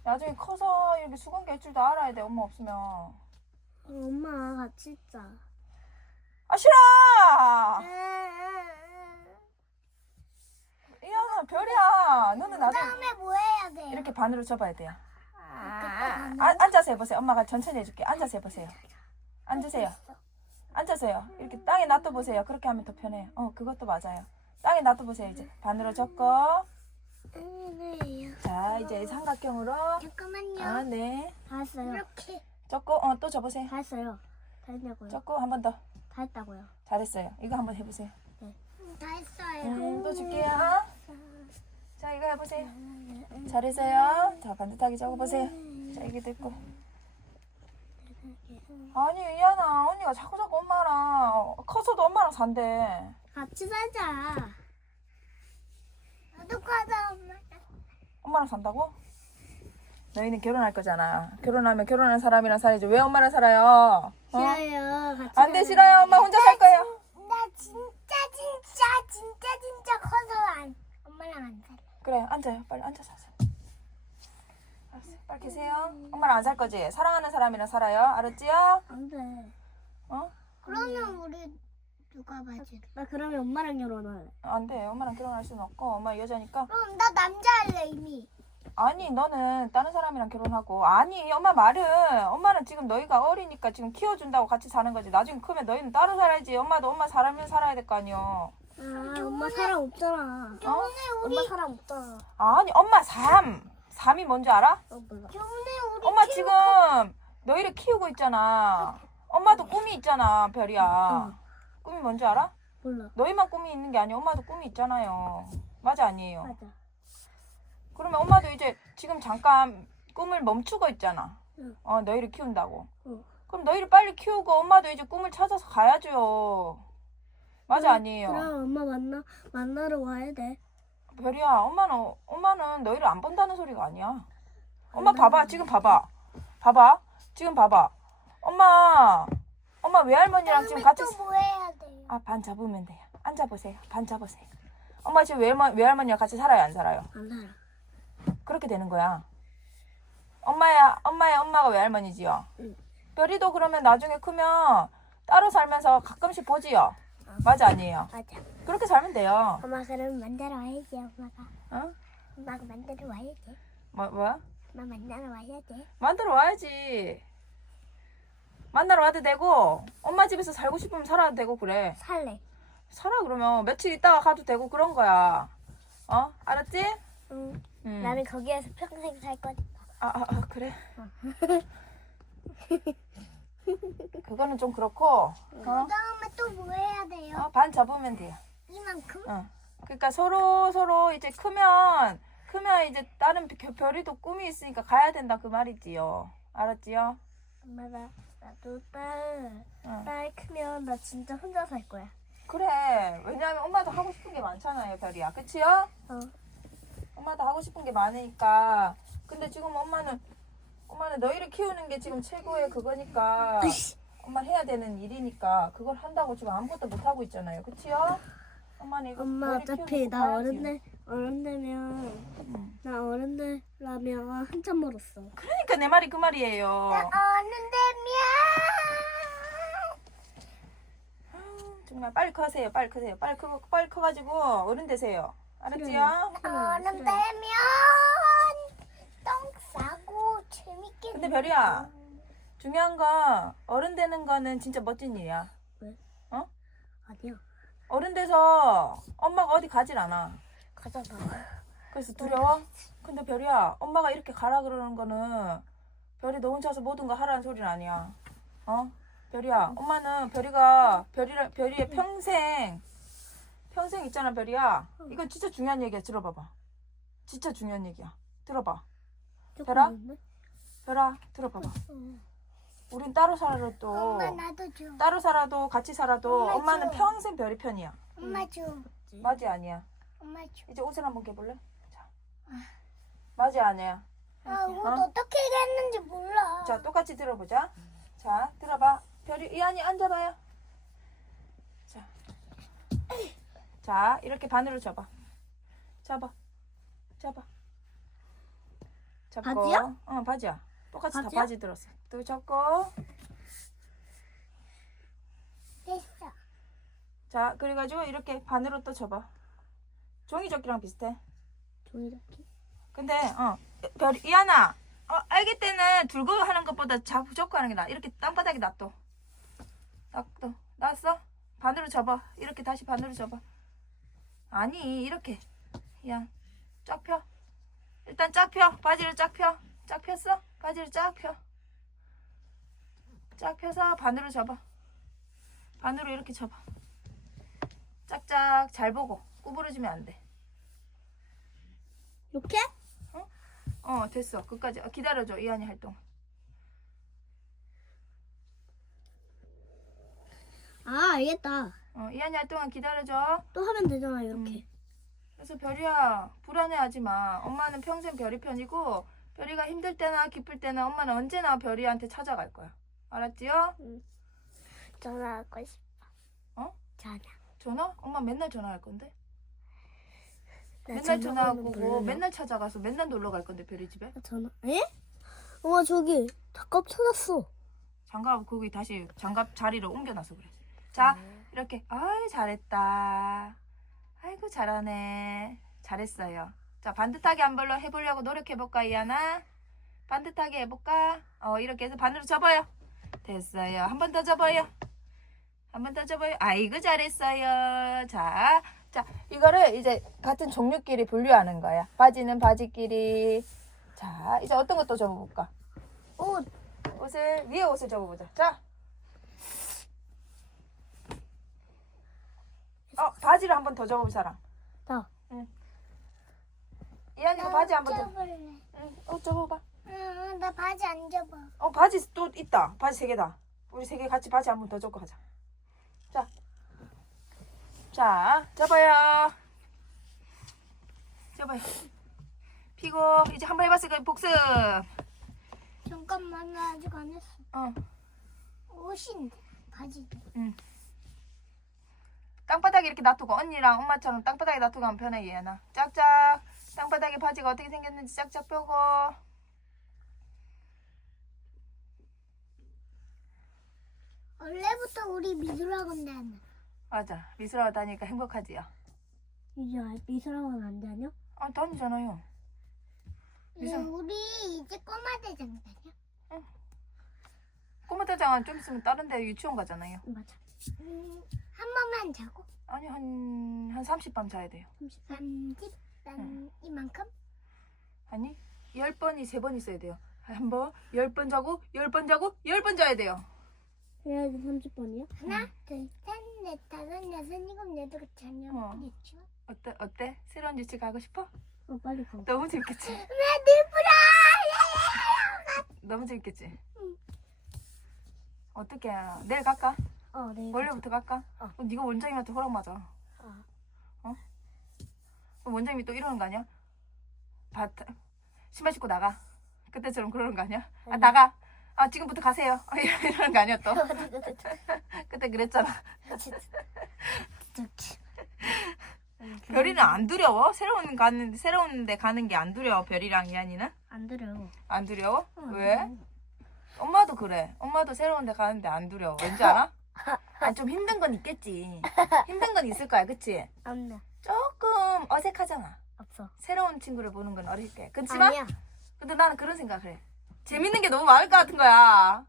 나중에 커서 이렇게 수건 깰 줄도 알아야 돼. 엄마 없으면. 엄마 같이 있자. 아 싫어. 이현아 별이야. 너는 나중에 다음에 뭐 해야 돼요? 이렇게 반으로 접어야 돼요. 앉아서 해보세요. 엄마가 천천히 해줄게. 앉아서 해보세요. 앉으세요. 앉아서요. 이렇게 땅에 놔둬보세요. 그렇게 하면 더 편해요. 그것도 맞아요. 땅에 놔둬보세요. 이제 반으로 접고. 자, 이제 삼각형으로. 잠깐만요. 아, 네. 다 했어요. 이렇게. 접고, 또 접으세요. 다 했어요. 다 했냐고요? 접고 한 번 더. 다 했다고요. 잘했어요. 이거 한번 해보세요. 다 했어요. 또 줄게요. 자, 이거 해보세요. 잘했어요. 자, 반듯하게 접어보세요. 자, 이게 됐고. 아니, 이하나, 언니가 자꾸 엄마랑, 커서도 엄마랑 산대. 같이 살자. 나도 가자, 엄마. 엄마랑 산다고? 너희는 결혼할 거잖아. 결혼하면 결혼한 사람이랑 살아야지. 왜 엄마랑 살아요? 싫어요. 같이 안 돼, 싫어요. 엄마 혼자 살 거예요. 나 진짜 커서 엄마랑 안 살래. 그래, 앉아요. 빨리 앉아서 하세요. 알았어요. 빨리 계세요. 엄마랑 안 살 거지? 사랑하는 사람이랑 살아요. 알았지요? 안 돼. 그러면 우리 누가 봐줄? 나 그러면 엄마랑 결혼할래. 안 돼. 엄마랑 결혼할 수는 없고. 엄마 여자니까. 그럼 나 남자 할래 이미. 아니, 너는 다른 사람이랑 결혼하고. 아니, 엄마 말은. 엄마는 지금 너희가 어리니까 지금 키워준다고 같이 사는 거지. 나중에 크면 너희는 따로 살아야지. 엄마도 엄마 사람이랑 살아야 될 거 아니요. 엄마 사람 없잖아. 엄마 사람 없잖아. 아니, 엄마 삶. 삶이 뭔지 알아? 몰라. 저번에 우리 엄마 지금 너희를 키우고 있잖아. 엄마도 꿈이 있잖아, 별이야. 꿈이 뭔지 알아? 몰라. 너희만 꿈이 있는 게 아니야. 엄마도 꿈이 있잖아요. 맞아, 아니에요? 맞아. 그러면 엄마도 이제 지금 잠깐 꿈을 멈추고 있잖아. 응. 너희를 키운다고. 응. 그럼 너희를 빨리 키우고 엄마도 이제 꿈을 찾아서 가야죠. 맞아, 아니에요? 그럼 엄마 만나러 와야 돼. 별이야, 엄마는 너희를 안 본다는 소리가 아니야. 엄마 봐봐, 지금 봐봐. 봐봐, 지금 봐봐. 엄마 외할머니랑 지금 같이. 또뭐 해야 돼요? 반 잡으면 돼요. 앉아보세요. 반 잡으세요. 엄마 지금 외할머니랑 같이 살아요, 안 살아요? 안 살아. 그렇게 되는 거야. 엄마의 엄마가 외할머니지요. 응. 별이도 그러면 나중에 크면 따로 살면서 가끔씩 보지요. 맞아, 아니에요? 맞아. 그렇게 살면 돼요. 엄마 그럼 만나러 와야지 엄마가. 어? 엄마가 만나러 와야지. 뭐야? 엄마 만나러 와야지. 만나러 와야지. 만나러 와도 되고 엄마 집에서 살고 싶으면 살아도 되고 그래. 살래. 살아 그러면 며칠 있다가 가도 되고 그런 거야. 알았지? 응. 응. 나는 거기에서 평생 살 거니까. 그래. 그거는 좀 그렇고. 그다음에 또 뭐 해야 돼요? 반 잡으면 돼요. 이만큼? 그러니까 서로 이제 크면 이제 다른 별이도 꿈이 있으니까 가야 된다 그 말이지요. 알았지요? 엄마 나도 딸 응. 크면 나 진짜 혼자 살 거야. 그래. 왜냐하면 엄마도 하고 싶은 게 많잖아요, 별이야. 그치요? 엄마도 하고 싶은 게 많으니까. 근데 지금 엄마는 너희를 키우는 게 지금 최고의 그거니까. 엄마 해야 되는 일이니까 그걸 한다고 지금 아무것도 못 하고 있잖아요. 그치요? 엄마는 이거 엄마 너희를 어차피 키우는 거 나 봐야지요. 어른 되면 나 어른 되려면 한참 멀었어. 그러니까 내 말이 그 말이에요. 어느 정말 빨리 커세요. 빨리 크세요. 빨리 커가지고 어른 되세요. 알았지요? 어느 되면 똥 싸고 재밌게. 근데 별이야, 중요한 건 어른 되는 거는 진짜 멋진 일이야. 아니야. 어른 돼서 엄마가 어디 가질 않아. 가잖아. 그래서 두려워? 근데 별이야, 엄마가 이렇게 가라 그러는 거는 별이 너 혼자서 모든 거 하라는 소리는 아니야. 별이야, 엄마는 별이의 평생 있잖아, 별이야. 이건 진짜 중요한 얘기야. 들어봐봐. 진짜 중요한 얘기야. 들어봐. 별아? 별아, 들어봐봐. 우린 따로 살아도 엄마 나도 줘. 따로 살아도 같이 살아도 엄마 엄마는 줘. 평생 별이 편이야. 엄마 줘. 맞지, 아니야? 엄마 줘. 이제 옷을 한번 개볼래? 자. 맞지, 아니야? 옷 어떻게 했는지 몰라. 자, 똑같이 들어보자. 자, 들어봐. 별이, 이한이 앉아봐요. 자, 이렇게 반으로 접어. 접어. 잡고. 바지야? 어, 바지야. 똑같이 다 바지야? 바지 들었어. 또 잡고. 됐어. 자, 그래가지고 이렇게 반으로 또 접어. 종이접기랑 비슷해. 종이접기. 근데 별이 이하나 알기 때는 들고 하는 것보다 접고 하는 게 나아. 이렇게 땅바닥에 놔둬. 놨어? 반으로 접어. 이렇게 다시 반으로 접어. 아니 이렇게 그냥 쫙 펴. 일단 쫙 펴. 바지를 쫙 펴. 쫙 폈어? 바지를 쫙 펴. 쫙 펴서 반으로 접어. 반으로 이렇게 접어. 짝짝 잘 보고 구부러지면 안 돼. 이렇게? 됐어. 끝까지 기다려줘. 이한이 활동. 아, 알겠다. 이한이 활동은 기다려줘. 또 하면 되잖아, 이렇게. 그래서 별이야 불안해하지 마. 엄마는 평생 별이 편이고 별이가 힘들 때나 기쁠 때나 엄마는 언제나 별이한테 찾아갈 거야. 알았지요? 전화하고 싶어. 어? 전화. 전화? 엄마 맨날 전화할 건데. 나 맨날 전화하고 전화하면 몰라요. 맨날 찾아가서 맨날 놀러 갈 건데 별이 집에. 전화. 에? 엄마 저기 닭값 찾았어. 장갑 거기 다시 장갑 자리를 옮겨놔서 그래. 자 이렇게 아이 잘했다. 아이고 잘하네. 잘했어요. 자 반듯하게 한 벌로 해보려고 노력해볼까 이하나? 반듯하게 해볼까? 이렇게 해서 반으로 접어요. 됐어요. 한 번 더 접어요. 한 번 더 접어요. 아이고 잘했어요. 자 이거를 이제 같은 종류끼리 분류하는 거야. 바지는 바지끼리. 자 이제 어떤 것도 접어볼까? 위에 옷을 접어보자. 자 바지를 한 번 더 접어볼 사람. 나. 이한이가 바지 한 번 더. 접을래. 옷 접어봐. 나 바지 안 접어. 바지 또 있다. 바지 3개다. 우리 3개 같이 바지 한 번 더 접고 하자. 자, 접어요. 접어요. 피고 이제 한 번 해봤으니까 복습. 잠깐만, 나 아직 안 했어. 옷인데 바지도. 땅바닥에 이렇게 놔두고 언니랑 엄마처럼 땅바닥에 놔두고 하면 편해 얘나. 짝짝. 땅바닥에 바지가 어떻게 생겼는지 짝짝 펴고. 원래부터 우리 미술학원 다녀. 맞아. 미술하고 다니니까 행복하지요. 이제 미술학원 안 다녀? 다니잖아요. 미술. 우리 이제 꼬마 대장 다녀. 꼬마 대장은 좀 있으면 다른 데 유치원 가잖아요. 맞아. 한 번만 자고. 아니 한 30밤 자야 돼요. 30? 난 이만큼? 아니 10번이 3번 있어야 돼요. 한 번 10번 자고 10번 자고 10번 자야 돼요. 해야지 30번이야? 하나, 둘, 셋, 넷, 다섯, 여섯, 일곱, 여덟, 저녁 유치원. 어때? 새로운 유치 가고 싶어? 빨리 가. 너무 재밌겠지? 왜 늘부라? 너무 재밌겠지? 어떻게 내일 갈까? 내일 원래부터 갈까? 네가 원장님한테 허락 맞아. 그럼 원장님이 또 이러는 거 아니야? 신발 신고 나가. 그때처럼 그러는 거 아니야? 나가. 지금부터 가세요. 이러는 거 아니야 또? 그때 그랬잖아. 별이는 안 두려워? 새로운 데 가는 게 안 두려워? 별이랑 이한이는? 안 들어. 안 두려워? 왜? 엄마도 그래. 엄마도 새로운 데 가는데 안 두려워. 왠지 알아? 좀 힘든 건 있겠지. 힘든 건 있을 거야, 그치? 없나? 조금 어색하잖아. 없어. 새로운 친구를 보는 건 어색해. 그렇지만 아니야. 근데 나는 그런 생각을 해. 재밌는 게 너무 많을 것 같은 거야.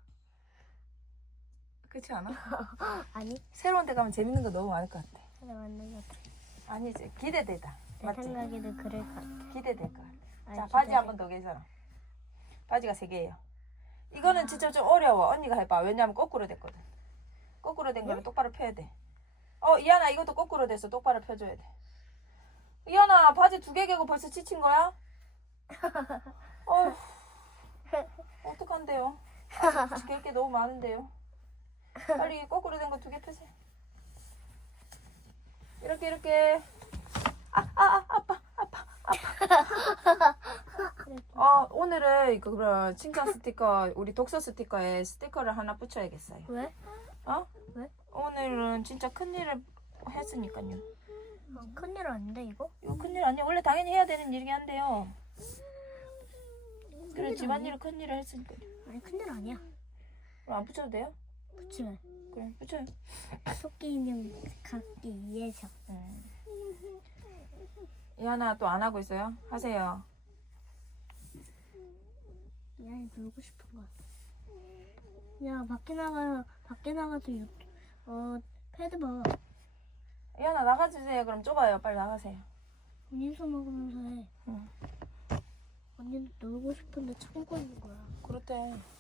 그렇지 않아? 아니. 새로운 데 가면 재밌는 거 너무 많을 것 같아. 그래 맞는 것 같아. 아니지. 기대되다. 내 맞지? 생각에도 그럴 것 같아. 기대될 것 같아. 자, 아니, 바지 기대돼. 한 번 더 계산아. 바지가 3개예요. 이거는 진짜 좀 어려워. 언니가 해봐. 왜냐면 거꾸로 됐거든. 거꾸로 된 거를 똑바로 펴야 돼. 이하나 이것도 거꾸로 됐어. 똑바로 펴줘야 돼. 이하나 바지 2개 개고 벌써 지친 거야? 어떡한데요? 아직 될 게 너무 많은데요. 빨리 거꾸로 된 거 2개 펴세요. 이렇게. 아파. 오늘은 그런 칭찬 스티커, 우리 독서 스티커에 스티커를 하나 붙여야겠어요. 왜? 왜? 오늘은 진짜 큰일을 했으니까요. 큰일 아닌데 이거? 이거 큰일 아니에요. 원래 당연히 해야 되는 일이긴 한데요. 그래 집안일을 큰일을 했으니까. 아니 큰일 아니야. 그럼 안 붙여도 돼요? 붙이면 그래 붙여요. 토끼 인형 갖기 위해서. 이하나 또 안 하고 있어요? 하세요. 그냥 놀고 싶은 거야. 야 밖에 나가서 패드 봐. 이하나 나가주세요. 그럼 좁아요. 빨리 나가세요. 언니도 먹으면서 해. 응. 언니는 놀고 싶은데 참고 있는 거야. 그렇대.